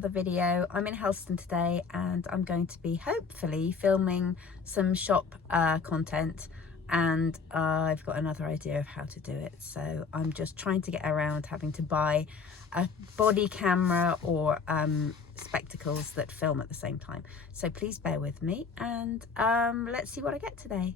The video. I'm in Helston today and I'm going to be hopefully filming some shop content, and I've got another idea of how to do it, so I'm just trying to get around having to buy a body camera or spectacles that film at the same time, so please bear with me and let's see what I get today.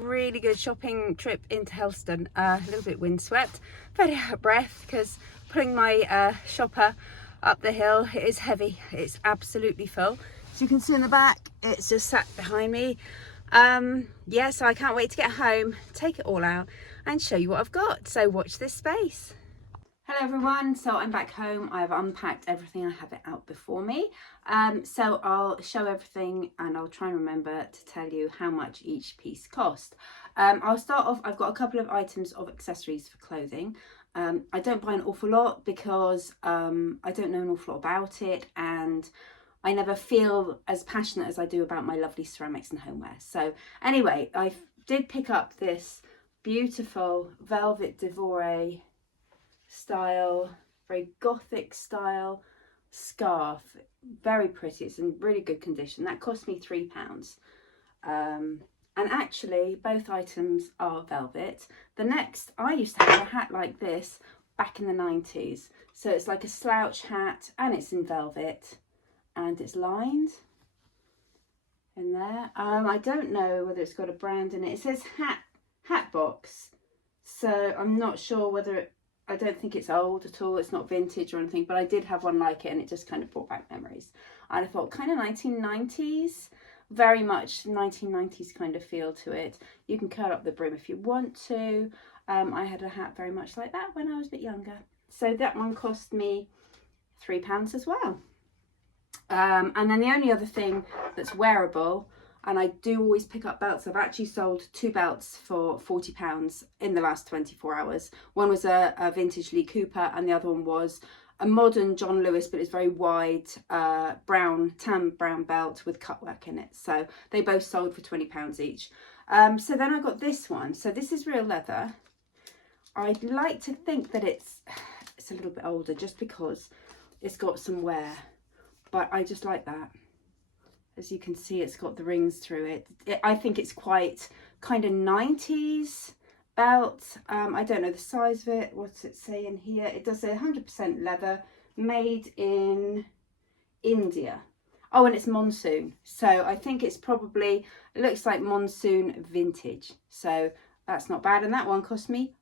Really good shopping trip into Helston, a little bit windswept, very out of breath because pulling my shopper up the hill, it is heavy, it's absolutely full. As you can see in the back, it's just sat behind me. Yeah, so I can't wait to get home, take it all out and show you what I've got, so watch this space. Hello everyone, so I'm back home. I've unpacked everything, I have it out before me. So I'll show everything and I'll try and remember to tell you how much each piece cost. I'll start off, I've got a couple of items of accessories for clothing. I don't buy an awful lot because I don't know an awful lot about it, and I never feel as passionate as I do about my lovely ceramics and homeware. So anyway, I did pick up this beautiful velvet devore style very gothic style scarf, very pretty. It's in really good condition. That cost me £3. And actually both items are velvet. The next, I used to have a hat like this back in the 90s. So it's like a slouch hat and it's in velvet and it's lined in there. I don't know whether it's got a brand in it. It says hat box. So I'm not sure whether I don't think it's old at all. It's not vintage or anything, but I did have one like it and it just kind of brought back memories. And I thought kind of 1990s. Very much 1990s kind of feel to it. You can curl up the brim if you want to. I had a hat very much like that when I was a bit younger. So that one cost me £3 as well. And then the only other thing that's wearable, and I do always pick up belts. I've actually sold 2 belts for £40 in the last 24 hours. One was a vintage Lee Cooper and the other one was a modern John Lewis, but it's very wide, tan brown belt with cutwork in it. So they both sold for £20 each. So then I got this one. So this is real leather. I'd like to think that it's a little bit older just because it's got some wear, but I just like that. As you can see, it's got the rings through it. I think it's quite kind of 90s belt. I don't know the size of it. What's it say in here? It does say 100% leather, made in India. Oh, and it's monsoon. So I think it's probably, it looks like monsoon vintage. So that's not bad. And that one cost me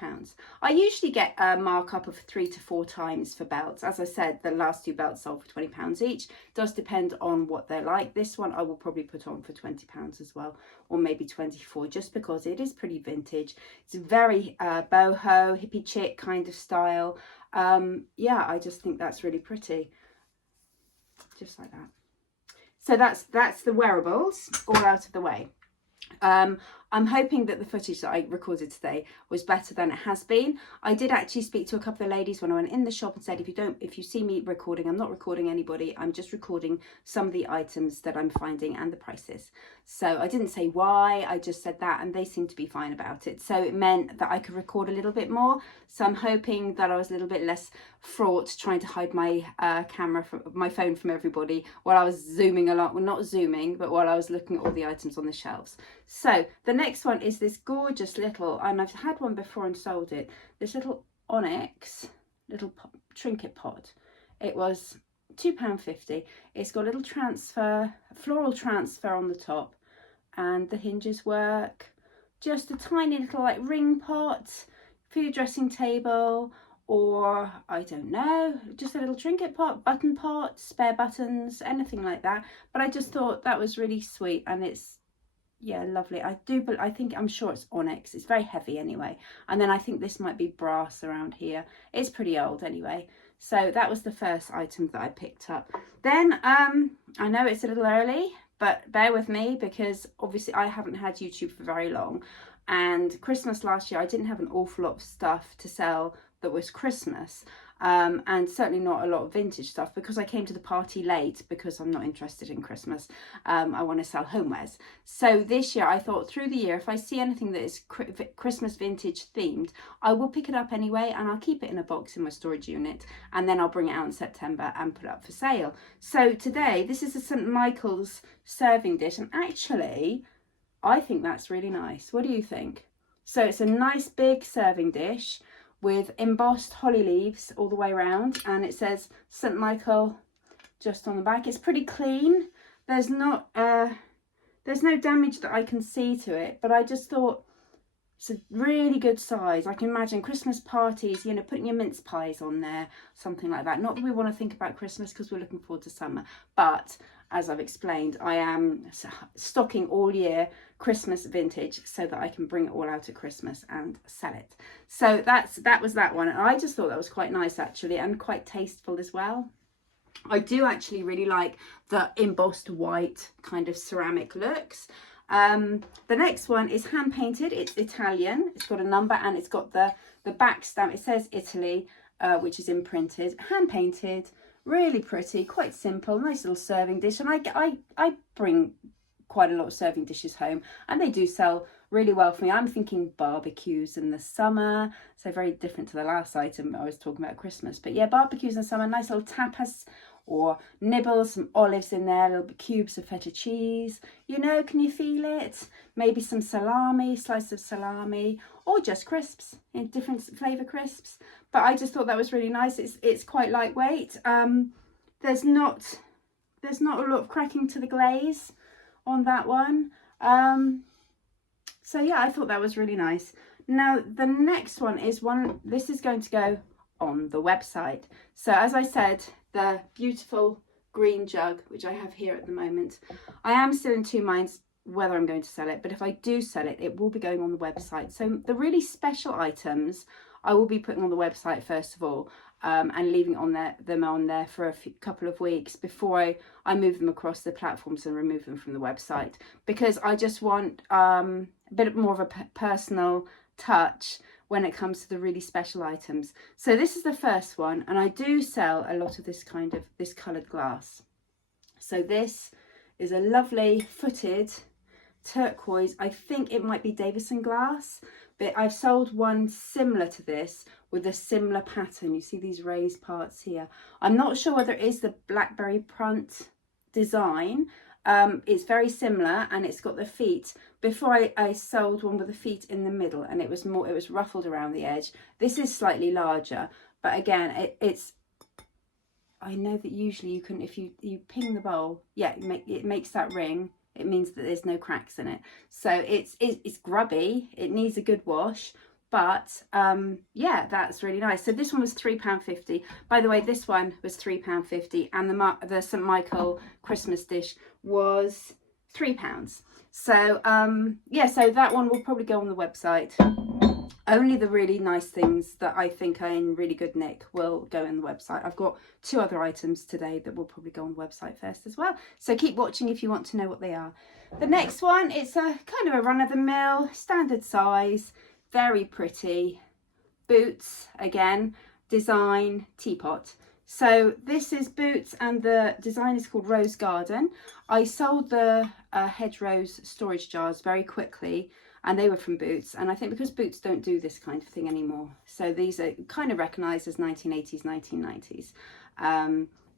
£4. I usually get a markup of 3 to 4 times for belts. As I said, the last 2 belts sold for £20 each. It does depend on what they're like. This one I will probably put on for £20 as well, or maybe 24, just because it is pretty vintage. It's very boho, hippie chic kind of style. Yeah, I just think that's really pretty, just like that. So that's the wearables all out of the way. I'm hoping that the footage that I recorded today was better than it has been. I did actually speak to a couple of ladies when I went in the shop and said, if you see me recording, I'm not recording anybody, I'm just recording some of the items that I'm finding and the prices. So I didn't say why, I just said that, and they seemed to be fine about it. So it meant that I could record a little bit more. So I'm hoping that I was a little bit less fraught trying to hide my my phone from everybody while I was zooming along. Well, not zooming, but while I was looking at all the items on the shelves. So the next one is this gorgeous little, and I've had one before and sold it, this little onyx little trinket pot. It was £2.50. It's got a little floral transfer on the top, and the hinges work. Just a tiny little like ring pot for your dressing table, or I don't know, just a little trinket pot, button pot, spare buttons, anything like that. But I just thought that was really sweet, and it's, yeah, lovely. I'm sure it's onyx. It's very heavy anyway. And then I think this might be brass around here. It's pretty old anyway. So that was the first item that I picked up. Then I know it's a little early, but bear with me because obviously I haven't had YouTube for very long. And Christmas last year, I didn't have an awful lot of stuff to sell that was Christmas. And certainly not a lot of vintage stuff because I came to the party late because I'm not interested in Christmas. I want to sell homewares. So this year I thought through the year, if I see anything that is Christmas vintage themed, I will pick it up anyway, and I'll keep it in a box in my storage unit, and then I'll bring it out in September and put it up for sale. So today, this is a St. Michael's serving dish, and actually I think that's really nice. What do you think? So it's a nice big serving dish with embossed holly leaves all the way around, and it says St. Michael just on the back. It's pretty clean. There's no damage that I can see to it, but I just thought it's a really good size. I can imagine Christmas parties, you know, putting your mince pies on there, something like that. Not that we want to think about Christmas because we're looking forward to summer, but as I've explained, I am stocking all year Christmas vintage so that I can bring it all out at Christmas and sell it. So that was that one. And I just thought that was quite nice actually, and quite tasteful as well. I do actually really like the embossed white kind of ceramic looks. The next one is hand painted. It's Italian. It's got a number and it's got the back stamp. It says Italy, which is imprinted. Hand painted. Really pretty, quite simple, nice little serving dish. And I bring quite a lot of serving dishes home, and they do sell really well for me. I'm thinking barbecues in the summer, so very different to the last item I was talking about, Christmas. But yeah, barbecues in the summer, nice little tapas or nibbles, some olives in there, little cubes of feta cheese, you know, can you feel it? Maybe some salami, slice of salami, or just crisps, in different flavour crisps. But I just thought that was really nice. It's quite lightweight. There's not a lot of cracking to the glaze on that one. So yeah, I thought that was really nice. Now the next one is this is going to go on the website. So as I said, the beautiful green jug, which I have here at the moment, I am still in two minds whether I'm going to sell it, but if I do sell it, it will be going on the website. So the really special items I will be putting on the website first of all, and leaving them on there for a couple of weeks before I move them across the platforms and remove them from the website, because I just want a bit more of a personal touch when it comes to the really special items. So this is the first one, and I do sell a lot of this coloured glass. So this is a lovely footed turquoise, I think it might be Davison glass, but I've sold one similar to this with a similar pattern. You see these raised parts here. I'm not sure whether it is the blackberry print design. It's very similar, and it's got the feet. Before I sold one with the feet in the middle, and it was ruffled around the edge. This is slightly larger, but again, it's I know that usually you can, if you ping the bowl, yeah, it makes that ring. It means that there's no cracks in it. So it's grubby. It needs a good wash. But yeah, that's really nice. So this one was £3.50. By the way, this one was £3.50, and the St Michael Christmas dish was £3. So yeah, so that one will probably go on the website. Only the really nice things that I think are in really good nick will go in the website. I've got 2 other items today that will probably go on the website first as well. So keep watching if you want to know what they are. The next one, it's a kind of a run-of-the-mill, standard size, very pretty. Boots, again, design teapot. So this is Boots, and the design is called Rose Garden. I sold the hedgerows storage jars very quickly, and they were from Boots, and I think because Boots don't do this kind of thing anymore, so these are kind of recognised as 1980s, 1990s.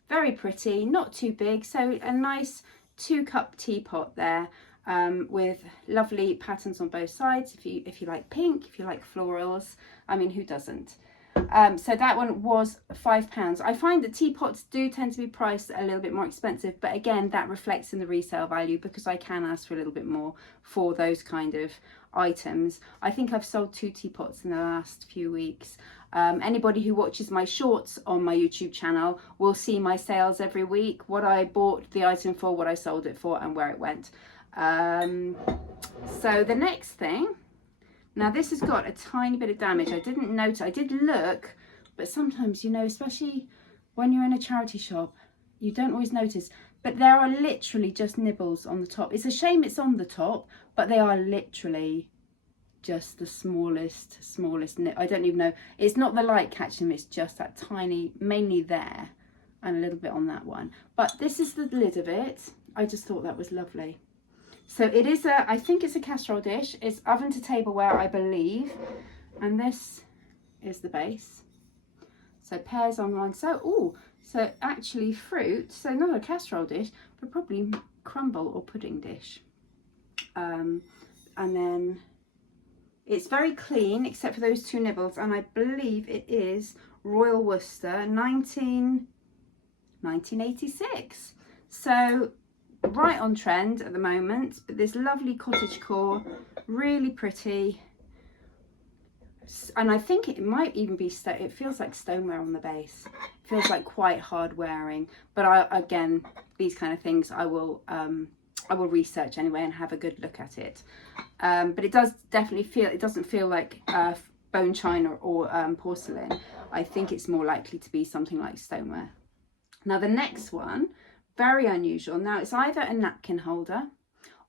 Very pretty, not too big, so a nice 2-cup teapot there, with lovely patterns on both sides. If you like pink, if you like florals, I mean, who doesn't? So that one was £5. I find that teapots do tend to be priced a little bit more expensive, but again, that reflects in the resale value, because I can ask for a little bit more for those kind of items. I think I've sold 2 teapots in the last few weeks. Anybody who watches my shorts on my YouTube channel will see my sales every week, what I bought the item for, what I sold it for, and where it went. So the next thing, now this has got a tiny bit of damage. I didn't notice, I did look, but sometimes, you know, especially when you're in a charity shop, you don't always notice, but there are literally just nibbles on the top. It's a shame it's on the top, but they are literally just the smallest I don't even know, it's not the light catching them, it's just that tiny, mainly there and a little bit on that one. But this is the lid of it. I just thought that was lovely. So it is I think it's a casserole dish. It's oven to tableware, I believe. And this is the base. So pears on one. So actually fruit. So not a casserole dish, but probably crumble or pudding dish. And then it's very clean, except for those 2 nibbles. And I believe it is Royal Worcester, 1986. So right on trend at the moment, but this lovely cottage core, really pretty, and I think it might even be it feels like stoneware on the base. It feels like quite hard wearing, but again, these kind of things I will research anyway and have a good look at it. But it does definitely feel, it doesn't feel like bone china or porcelain. I think it's more likely to be something like stoneware. Now the next one, very unusual. Now it's either a napkin holder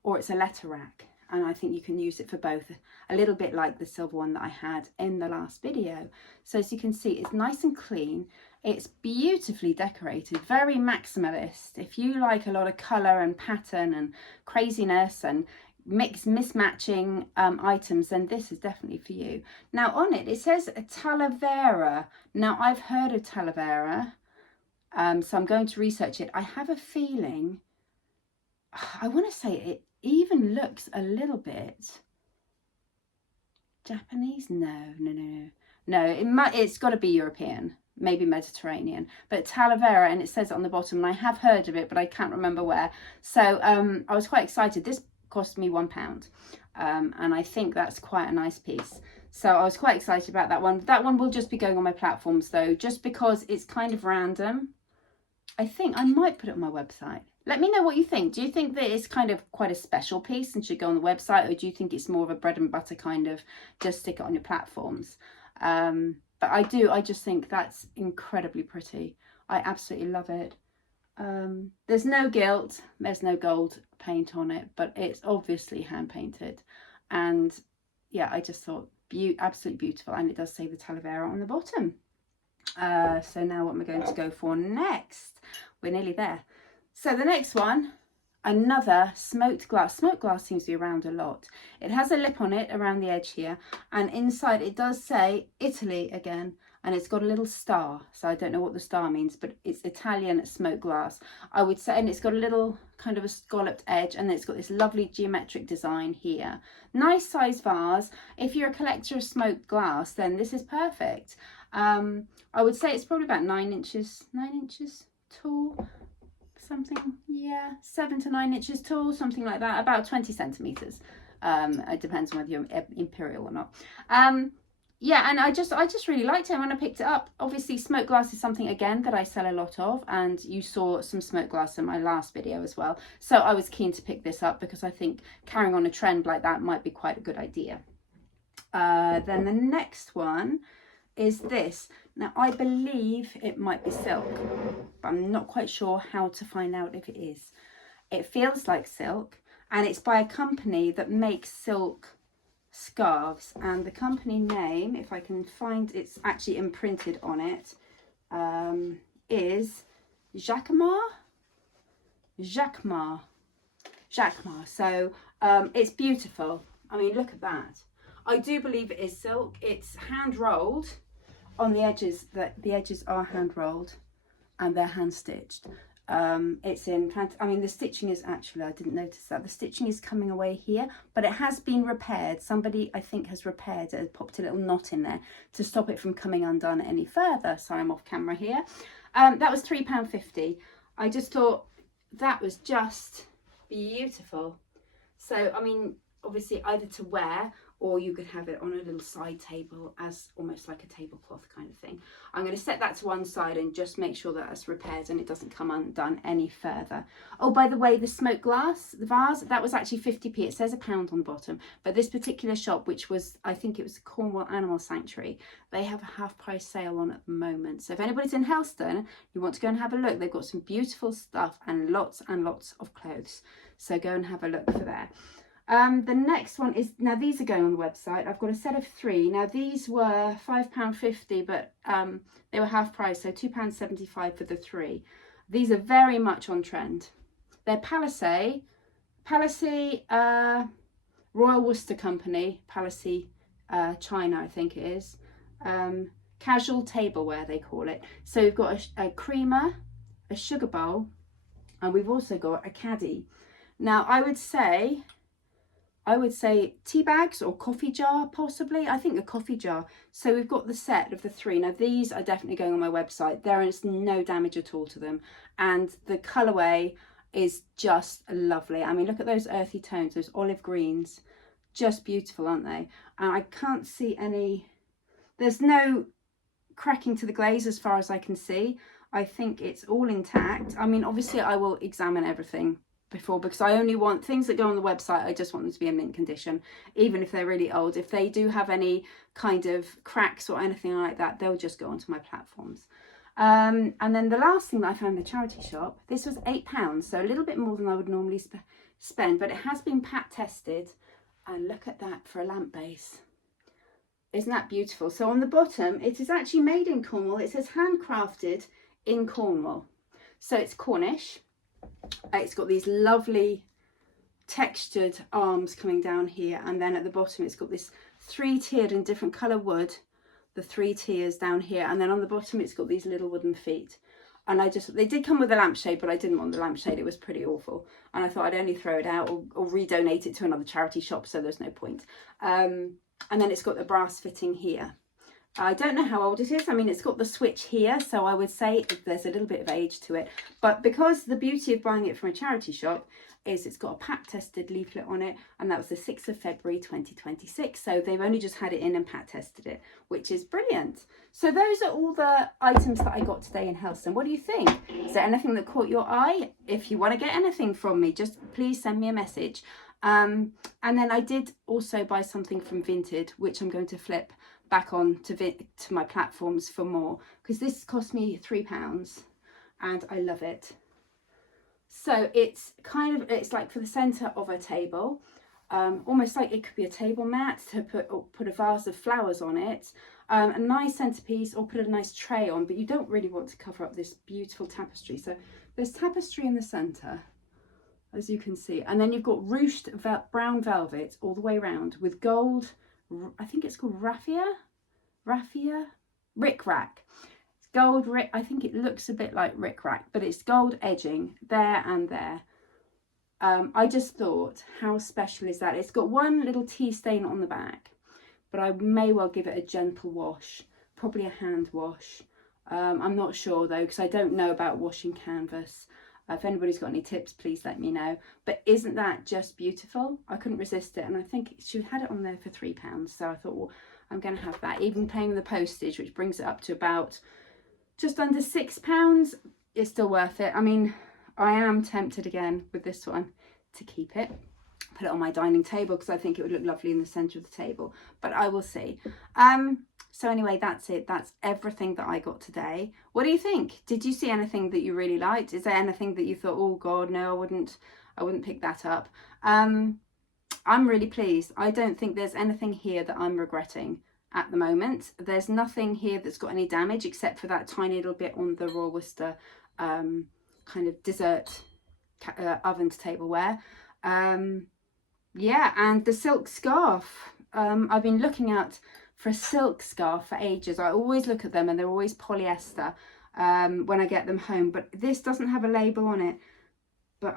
or it's a letter rack, and I think you can use it for both, a little bit like the silver one that I had in the last video. So as you can see, it's nice and clean, it's beautifully decorated, very maximalist. If you like a lot of colour and pattern and craziness and mismatching items, then this is definitely for you. Now on it, it says Talavera. Now I've heard of Talavera, so I'm going to research it. I have a feeling, I want to say it even looks a little bit Japanese. No, it's got to be European, maybe Mediterranean, but Talavera, and it says it on the bottom, and I have heard of it, but I can't remember where. So I was quite excited. This cost me £1, and I think that's quite a nice piece. So I was quite excited about that one. That one will just be going on my platforms though, just because it's kind of random. I think I might put it on my website. Let me know what you think. Do you think that it's kind of quite a special piece and should go on the website, or do you think it's more of a bread and butter kind of just stick it on your platforms? But I just think that's incredibly pretty. I absolutely love it. There's no gilt, there's no gold paint on it, but it's obviously hand painted. And yeah, I just thought absolutely beautiful. And it does say the Talavera on the bottom. So now what am I going to go for next? We're nearly there. So the next one, another smoked glass. Smoked glass seems to be around a lot. It has a lip on it around the edge here, and inside it does say Italy again, and it's got a little star. So I don't know what the star means, but it's Italian smoked glass, I would say. And it's got a little kind of a scalloped edge, and it's got this lovely geometric design here. Nice size vase. If you're a collector of smoked glass, then this is perfect. I would say it's probably about 9 inches tall, something, yeah, 7 to 9 inches tall, something like that, about 20 centimeters. It depends on whether you're imperial or not. Yeah, and I just really liked it when I picked it up. Obviously smoked glass is something again that I sell a lot of, and you saw some smoked glass in my last video as well, so I was keen to pick this up because I think carrying on a trend like that might be quite a good idea. Then the next one is this. Now I believe it might be silk, but I'm not quite sure how to find out if it is. It feels like silk, and it's by a company that makes silk scarves, and the company name, if I can find, it's actually imprinted on it, is Jacquemart. So it's beautiful. I mean, look at that. I do believe it is silk. It's hand rolled on the edges. The edges are hand rolled and they're hand stitched. It's in, I mean, the stitching is actually, I didn't notice that, the stitching is coming away here, but it has been repaired. Somebody, I think, has repaired it, popped a little knot in there to stop it from coming undone any further. So I'm off camera here. That was £3.50. I just thought that was just beautiful. So, I mean, obviously either to wear, or you could have it on a little side table as almost like a tablecloth kind of thing. I'm going to set that to one side and just make sure that that's repaired and it doesn't come undone any further. Oh, by the way, the smoked glass, the vase, that was actually 50p. It says £1 on the bottom, but this particular shop, which was, I think it was Cornwall Animal Sanctuary, they have a half price sale on at the moment. So if anybody's in Helston, you want to go and have a look, they've got some beautiful stuff and lots of clothes. So go and have a look for there. The next one is, now these are going on the website. I've got a set of 3. Now these were £5.50, but they were half price, so £2.75 for the 3. These are very much on trend. They're Palissy, Royal Worcester Company, Palissy, China, I think it is. Casual tableware, they call it. So we've got a creamer, a sugar bowl, and we've also got a caddy. Now I would say tea bags or coffee jar, possibly. I think a coffee jar. So we've got the set of the 3. Now these are definitely going on my website. There is no damage at all to them, and the colourway is just lovely. I mean, look at those earthy tones, those olive greens, just beautiful, aren't they? And I can't see any, there's no cracking to the glaze as far as I can see. I think it's all intact. I mean, obviously I will examine everything before, because I only want things that go on the website, I just want them to be in mint condition, even if they're really old. If they do have any kind of cracks or anything like that, they'll just go onto my platforms. And then the last thing that I found in the charity shop, this was £8, so a little bit more than I would normally spend, but it has been pat tested, and look at that for a lamp base. Isn't that beautiful? So on the bottom, it is actually made in Cornwall. It says handcrafted in Cornwall, so it's Cornish. It's got these lovely textured arms coming down here, and then at the bottom it's got this 3-tiered in different colour wood, the 3 tiers down here, and then on the bottom it's got these little wooden feet. And they did come with a lampshade, but I didn't want the lampshade, it was pretty awful, and I thought I'd only throw it out or redonate it to another charity shop, so there's no point. And then it's got the brass fitting here. I don't know how old it is. I mean, it's got the switch here, so I would say there's a little bit of age to it. But because the beauty of buying it from a charity shop is it's got a pack tested leaflet on it, and that was the 6th of February 2026. So they've only just had it in and pack tested it, which is brilliant. So those are all the items that I got today in Helston. What do you think? Is there anything that caught your eye? If you want to get anything from me, just please send me a message. And then I did also buy something from Vinted, which I'm going to flip back on to my platforms for more, because this cost me £3 and I love it. So it's it's like for the center of a table, almost like it could be a table mat to put a vase of flowers on it, a nice centerpiece, or put a nice tray on, but you don't really want to cover up this beautiful tapestry. So there's tapestry in the center, as you can see, and then you've got ruched brown velvet all the way around with gold, I think it's called raffia, rick-rack. It's gold, I think it looks a bit like rick-rack, but it's gold edging there and there. I just thought, how special is that? It's got one little tea stain on the back, but I may well give it a gentle wash, probably a hand wash. I'm not sure though, because I don't know about washing canvas. If anybody's got any tips, please let me know. But isn't that just beautiful? I couldn't resist it, and I think she had it on there for £3, so I thought, well, I'm going to have that. Even paying the postage, which brings it up to about just under £6, it's still worth it. I mean, I am tempted again with this one to keep it, put it on my dining table, because I think it would look lovely in the centre of the table, but I will see. So anyway, that's it. That's everything that I got today. What do you think? Did you see anything that you really liked? Is there anything that you thought, oh God, no, I wouldn't pick that up? I'm really pleased. I don't think there's anything here that I'm regretting at the moment. There's nothing here that's got any damage, except for that tiny little bit on the Royal Worcester kind of dessert oven to tableware. Yeah, and the silk scarf. I've been looking out for a silk scarf for ages. I always look at them and they're always polyester when I get them home, but this doesn't have a label on it. But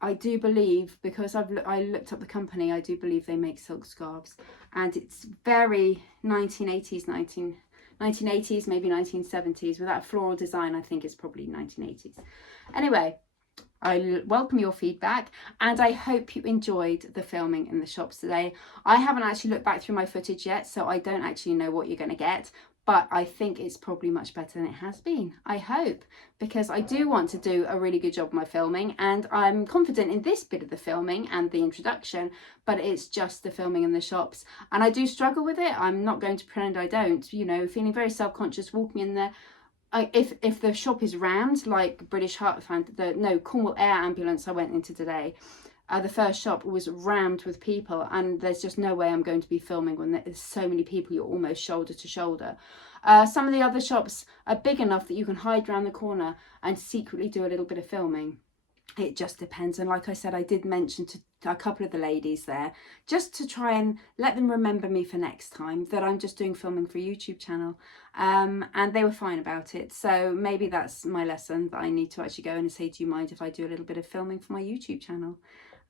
I do believe, because I looked up the company, I do believe they make silk scarves, and it's very 1980s, maybe 1970s, with that floral design. I think it's probably 1980s. Anyway, I welcome your feedback, and I hope you enjoyed the filming in the shops today. I haven't actually looked back through my footage yet, so I don't actually know what you're going to get, but I think it's probably much better than it has been. I hope, because I do want to do a really good job of my filming, and I'm confident in this bit of the filming and the introduction, but it's just the filming in the shops, and I do struggle with it. I'm not going to pretend I don't, you know, feeling very self-conscious walking in there. If the shop is rammed, like British Heart Fund, Cornwall Air Ambulance I went into today, the first shop was rammed with people, and there's just no way I'm going to be filming when there's so many people you're almost shoulder to shoulder. Some of the other shops are big enough that you can hide around the corner and secretly do a little bit of filming. It just depends. And like I said, I did mention to a couple of the ladies there, just to try and let them remember me for next time, that I'm just doing filming for a YouTube channel, and they were fine about it. So maybe that's my lesson, that I need to actually go and say, do you mind if I do a little bit of filming for my YouTube channel?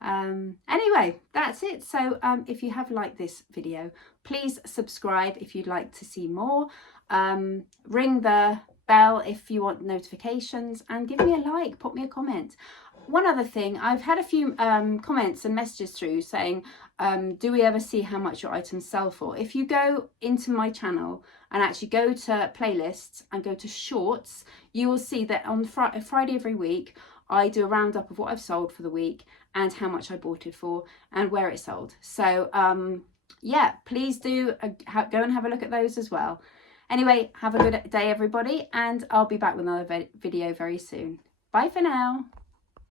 Anyway, that's it. So if you have liked this video, please subscribe if you'd like to see more. Ring the bell if you want notifications, and give me a like, put me a comment. One other thing, I've had a few comments and messages through saying, do we ever see how much your items sell for? If you go into my channel and actually go to playlists and go to shorts, you will see that on Friday every week, I do a roundup of what I've sold for the week and how much I bought it for and where it sold. So yeah, please do go and have a look at those as well. Anyway, have a good day everybody, and I'll be back with another video very soon. Bye for now.